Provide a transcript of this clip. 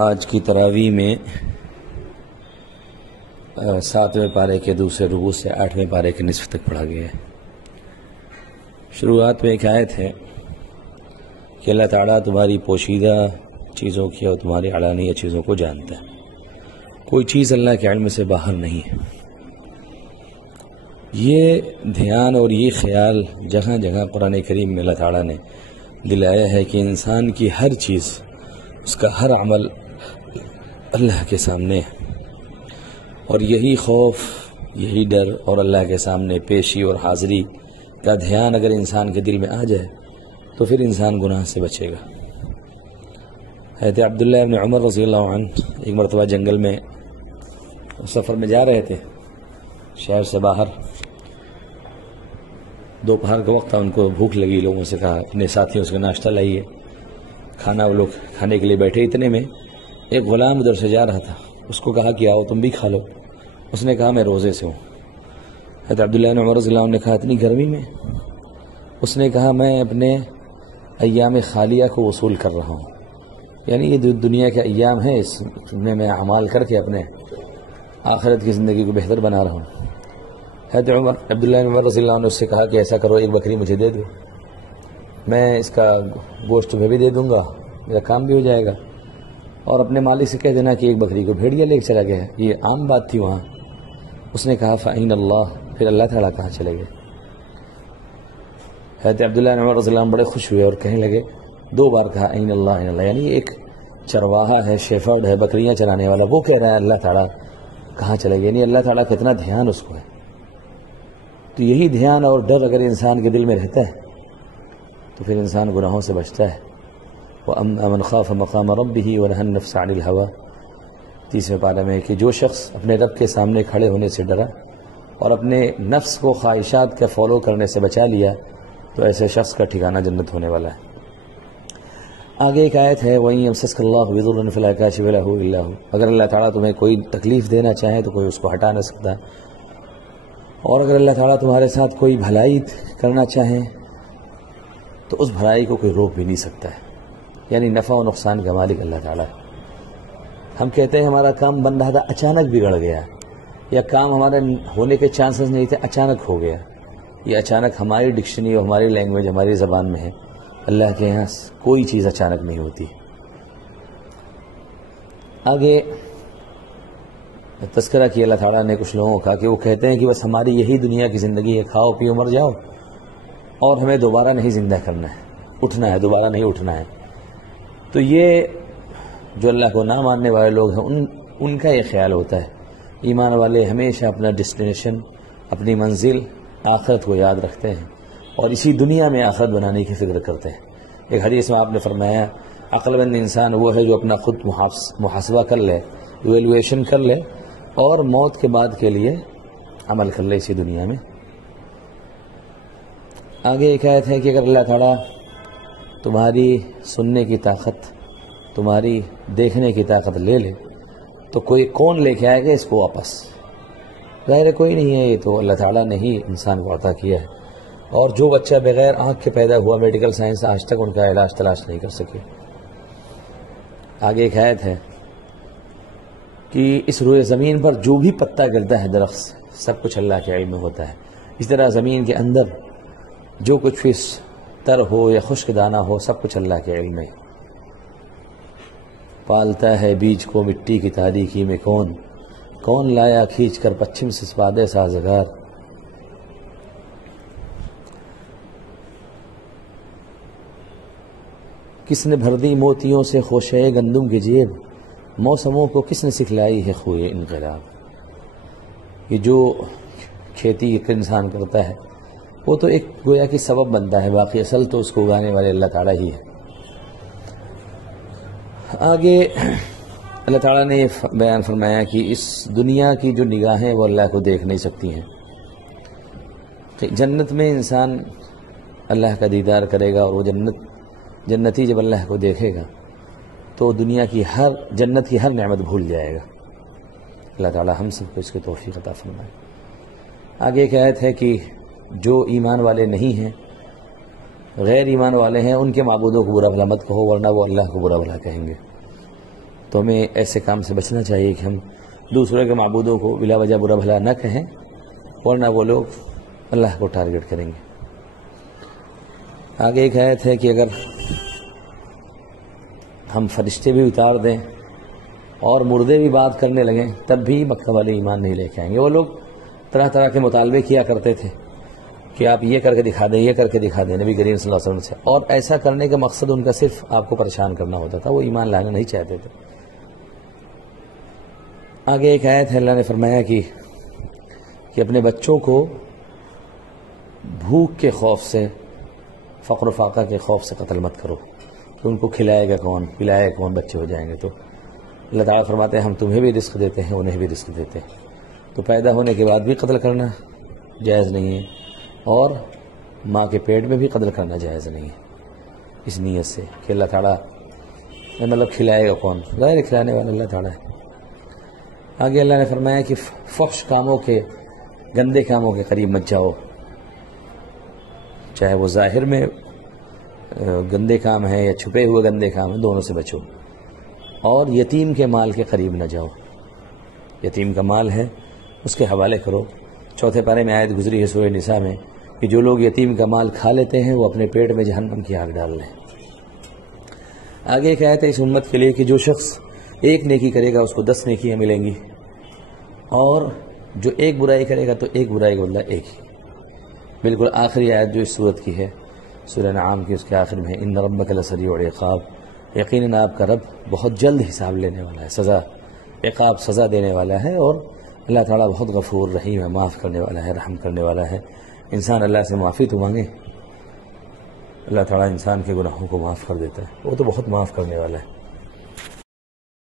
آج کی تراویح میں 7ویں پارے کے دوسرے رکوع سے 8ویں پارے کے نصف تک پڑھا گیا ہے۔ شروعات میں ایک آیت ہے کہ اللہ تعالیٰ تمہاری پوشیدہ چیزوں کی اور تمہاری علانیہ چیزوں کو جانتا ہے، کوئی چیز اللہ کے علم سے باہر نہیں ہے۔ یہ دھیان اور یہ خیال جگہ جگہ قرآن کریم میں اللہ تعالیٰ نے دلایا ہے کہ انسان کی ہر چیز، اس کا ہر عمل اللہ کے سامنے ہے، اور یہی خوف، یہی ڈر اور اللہ کے سامنے پیشی اور حاضری کا دھیان اگر انسان کے دل میں آ جائے تو پھر انسان گناہ سے بچے گا۔ حضرت عبداللہ ابن عمر رضی اللہ عنہ ایک مرتبہ جنگل میں سفر میں جا رہے تھے، شہر سے باہر۔ دوپہر کا وقت تھا، ان کو بھوک لگی، لوگوں سے کہا اپنے ساتھیوں سے ناشتہ لائیے، کھانا وہ لوگ کھانے کے لیے بیٹھے۔ اتنے میں ایک غلام ادھر سے جا رہا تھا، اس کو کہا کہ آؤ تم بھی کھا لو۔ اس نے کہا میں روزے سے ہوں۔ حضرت عبداللہ بن عمر رضی اللہ عنہ نے کہا اتنی گرمی میں؟ اس نے کہا میں اپنے ایام خالیہ کو وصول کر رہا ہوں، یعنی یہ دنیا کے ایام ہیں، اس میں اعمال کر کے اپنے آخرت کی زندگی کو بہتر بنا رہا ہوں۔ حضرت عبداللہ بن عمر رضی اللہ عنہ نے اس سے کہا کہ ایسا کرو، ایک بکری مجھے دے دو، میں اس کا گوشت تمہیں بھی دے دوں گا، میرا کام بھی ہو جائے گا، اور اپنے مالک سے کہہ دینا کہ ایک بکری کو بھیڑیا لے کے چلا گیا ہے۔ یہ عام بات تھی وہاں۔ اس نے کہا فَإِنَّ اللَّهَ، پھر اللہ تعالیٰ کہاں چلے گئے؟ حضرت عبداللہ بن عمر رضی اللہ عنہ بڑے خوش ہوئے اور کہنے لگے، 2 بار کہا اِنَّ اللَّهَ اِنَّ اللَّهَ، یعنی ایک چرواہا ہے، شیفرڈ ہے، بکریاں چرانے والا، وہ کہہ رہا ہے اللہ تعالیٰ کہاں چلے گئے، یعنی اللہ تعالیٰ کا اتنا دھیان اس کو ہے۔ تو یہی دھیان اور ڈر اگر انسان کے دل میں رہتا ہے تو پھر انسان گناہوں سے بچتا ہے۔ وَأَمَّا مَنْ خَافَ مَقَامَ رَبِّهِ وَنَهَى النَّفْسَ عَنِ الْهَوَىٰ، 30ویں پارے میں کہ جو شخص اپنے رب کے سامنے کھڑے ہونے سے ڈرا اور اپنے نفس کو خواہشات کا فالو کرنے سے بچا لیا تو ایسے شخص کا ٹھکانہ جنت ہونے والا ہے۔ آگے ایک آیت ہے وَإِن يَمْسَسْكَ اللَّهُ بِضُرٍّ فَلَا كَاشِفَ لَهُ إِلَّا هُوَ، اگر اللہ تعالیٰ تمہیں کوئی تکلیف دینا چاہے تو کوئی اس کو ہٹا نہ سکتا، اور اگر اللہ تعالیٰ تمہارے ساتھ کوئی بھلائی کرنا چاہے تو اس بھلائی کو کوئی روک بھی نہیں سکتا ہے، یعنی نفع و نقصان کا مالک اللہ تعالیٰ ہے۔ ہم کہتے ہیں ہمارا کام بن رہا تھا، اچانک بگڑ گیا، یا کام ہمارے ہونے کے چانسز نہیں تھے، اچانک ہو گیا۔ یہ اچانک ہماری ڈکشنری اور ہماری لینگویج، ہماری زبان میں ہے، اللہ کے یہاں کوئی چیز اچانک نہیں ہوتی۔ آگے تذکرہ کیا اللہ تعالیٰ نے کچھ لوگوں کا کہ وہ کہتے ہیں کہ بس ہماری یہی دنیا کی زندگی ہے، کھاؤ پیو مر جاؤ، اور ہمیں دوبارہ نہیں زندہ کرنا ہے، اٹھنا ہے، دوبارہ نہیں اٹھنا ہے۔ تو یہ جو اللہ کو نہ ماننے والے لوگ ہیں ان کا یہ خیال ہوتا ہے۔ ایمان والے ہمیشہ اپنا ڈیسٹینیشن، اپنی منزل آخرت کو یاد رکھتے ہیں اور اسی دنیا میں آخرت بنانے کی فکر کرتے ہیں۔ ایک حدیث میں آپ نے فرمایا عقل مند انسان وہ ہے جو اپنا خود محاسبہ کر لے، ایویلویشن کر لے، اور موت کے بعد کے لیے عمل کر لے اسی دنیا میں۔ آگے ایک آیت ہے کہ اگر اللہ تعالیٰ تمہاری سننے کی طاقت، تمہاری دیکھنے کی طاقت لے لے تو کوئی کون لے کے آئے گا اس کو واپس؟ ظاہر کوئی نہیں ہے، یہ تو اللہ تعالیٰ نے ہی انسان کو عطا کیا ہے، اور جو بچہ بغیر آنکھ کے پیدا ہوا، میڈیکل سائنس آج تک ان کا علاج تلاش نہیں کر سکے۔ آگے ایک آیت ہے کہ اس روئے زمین پر جو بھی پتا گرتا ہے درخت سے، سب کچھ اللہ کے علم میں ہوتا ہے۔ اس طرح زمین کے اندر جو کچھ بھی تر ہو یا خشک دانہ ہو، سب کچھ اللہ کے علم میں۔ پالتا ہے بیج کو مٹی کی تاریکی میں کون لایا کھینچ کر پچھم سے سوادے سازگار۔ کس نے بھر دی موتیوں سے خوشے گندم کی جیب، موسموں کو کس نے سکھلائی ہے خوئے انقلاب۔ یہ جو کھیتی ایک انسان کرتا ہے وہ تو ایک گویا کی سبب بنتا ہے، باقی اصل تو اس کو اگانے والے اللہ تعالیٰ ہی ہے۔ آگے اللہ تعالیٰ نے بیان فرمایا کہ اس دنیا کی جو نگاہیں وہ اللہ کو دیکھ نہیں سکتی ہیں۔ جنت میں انسان اللہ کا دیدار کرے گا، اور وہ جنتی جب اللہ کو دیکھے گا تو دنیا کی جنت کی ہر نعمت بھول جائے گا۔ اللہ تعالیٰ ہم سب کو اس کی توفیق عطا فرمائے۔ آگے ایک آیت ہے کہ جو ایمان والے نہیں ہیں، غیر ایمان والے ہیں، ان کے معبودوں کو برا بھلا مت کہو ورنہ وہ اللہ کو برا بھلا کہیں گے۔ تو ہمیں ایسے کام سے بچنا چاہیے کہ ہم دوسرے کے معبودوں کو بلا وجہ برا بھلا نہ کہیں، ورنہ وہ لوگ اللہ کو ٹارگٹ کریں گے۔ آگے ایک آیت ہے کہ اگر ہم فرشتے بھی اتار دیں اور مردے بھی بات کرنے لگیں تب بھی مکہ والے ایمان نہیں لے کے آئیں گے۔ وہ لوگ طرح طرح کے مطالبے کیا کرتے تھے کہ آپ یہ کر کے دکھا دیں، یہ کر کے دکھا دیں نبی کریم صلی اللہ علیہ وسلم سے، اور ایسا کرنے کا مقصد ان کا صرف آپ کو پریشان کرنا ہوتا تھا، وہ ایمان لانا نہیں چاہتے تھے۔ آگے ایک آیت ہے، اللہ نے فرمایا کہ اپنے بچوں کو بھوک کے خوف سے، فقر و فاقہ کے خوف سے قتل مت کرو کہ ان کو کھلائے گا کون، پلائے گا کون، بچے ہو جائیں گے۔ تو اللہ تعالیٰ فرماتے ہیں ہم تمہیں بھی رزق دیتے ہیں، انہیں بھی رزق دیتے ہیں۔ تو پیدا ہونے کے بعد بھی قتل کرنا جائز نہیں ہے، اور ماں کے پیٹ میں بھی قتل کرنا جائز نہیں ہے، اس نیت سے کہ اللہ تعالیٰ مطلب کھلائے گا کون، غیر کھلانے والا اللہ تعالیٰ ہے۔ آگے اللہ نے فرمایا کہ فحش کاموں کے، گندے کاموں کے قریب مت جاؤ، چاہے وہ ظاہر میں گندے کام ہیں یا چھپے ہوئے گندے کام ہیں، دونوں سے بچو، اور یتیم کے مال کے قریب نہ جاؤ۔ یتیم کا مال ہے اس کے حوالے کرو۔ چوتھے پارے میں آیت گزری ہے سورہ نساء میں کہ جو لوگ یتیم کا مال کھا لیتے ہیں وہ اپنے پیٹ میں جہنم کی آگ ڈال لیں۔ آگے ایک آیت ہے اس امت کے لیے کہ جو شخص ایک نیکی کرے گا اس کو 10 نیکیاں ملیں گی، اور جو ایک برائی کرے گا تو ایک برائی کا بدلہ ایک ہی۔ بالکل آخری آیت جو اس صورت کی ہے سورہ انعام کی، اس کے آخر میں ان ربک لسریع العقاب، یقیناً آپ کا رب بہت جلد حساب لینے والا ہے، سزا عقاب سزا دینے والا ہے، اور اللہ تعالیٰ بہت غفور رحیم ہے، معاف کرنے والا ہے، رحم کرنے والا ہے۔ انسان اللہ سے معافی تو مانگے، اللہ تعالیٰ انسان کے گناہوں کو معاف کر دیتا ہے، وہ تو بہت معاف کرنے والا ہے۔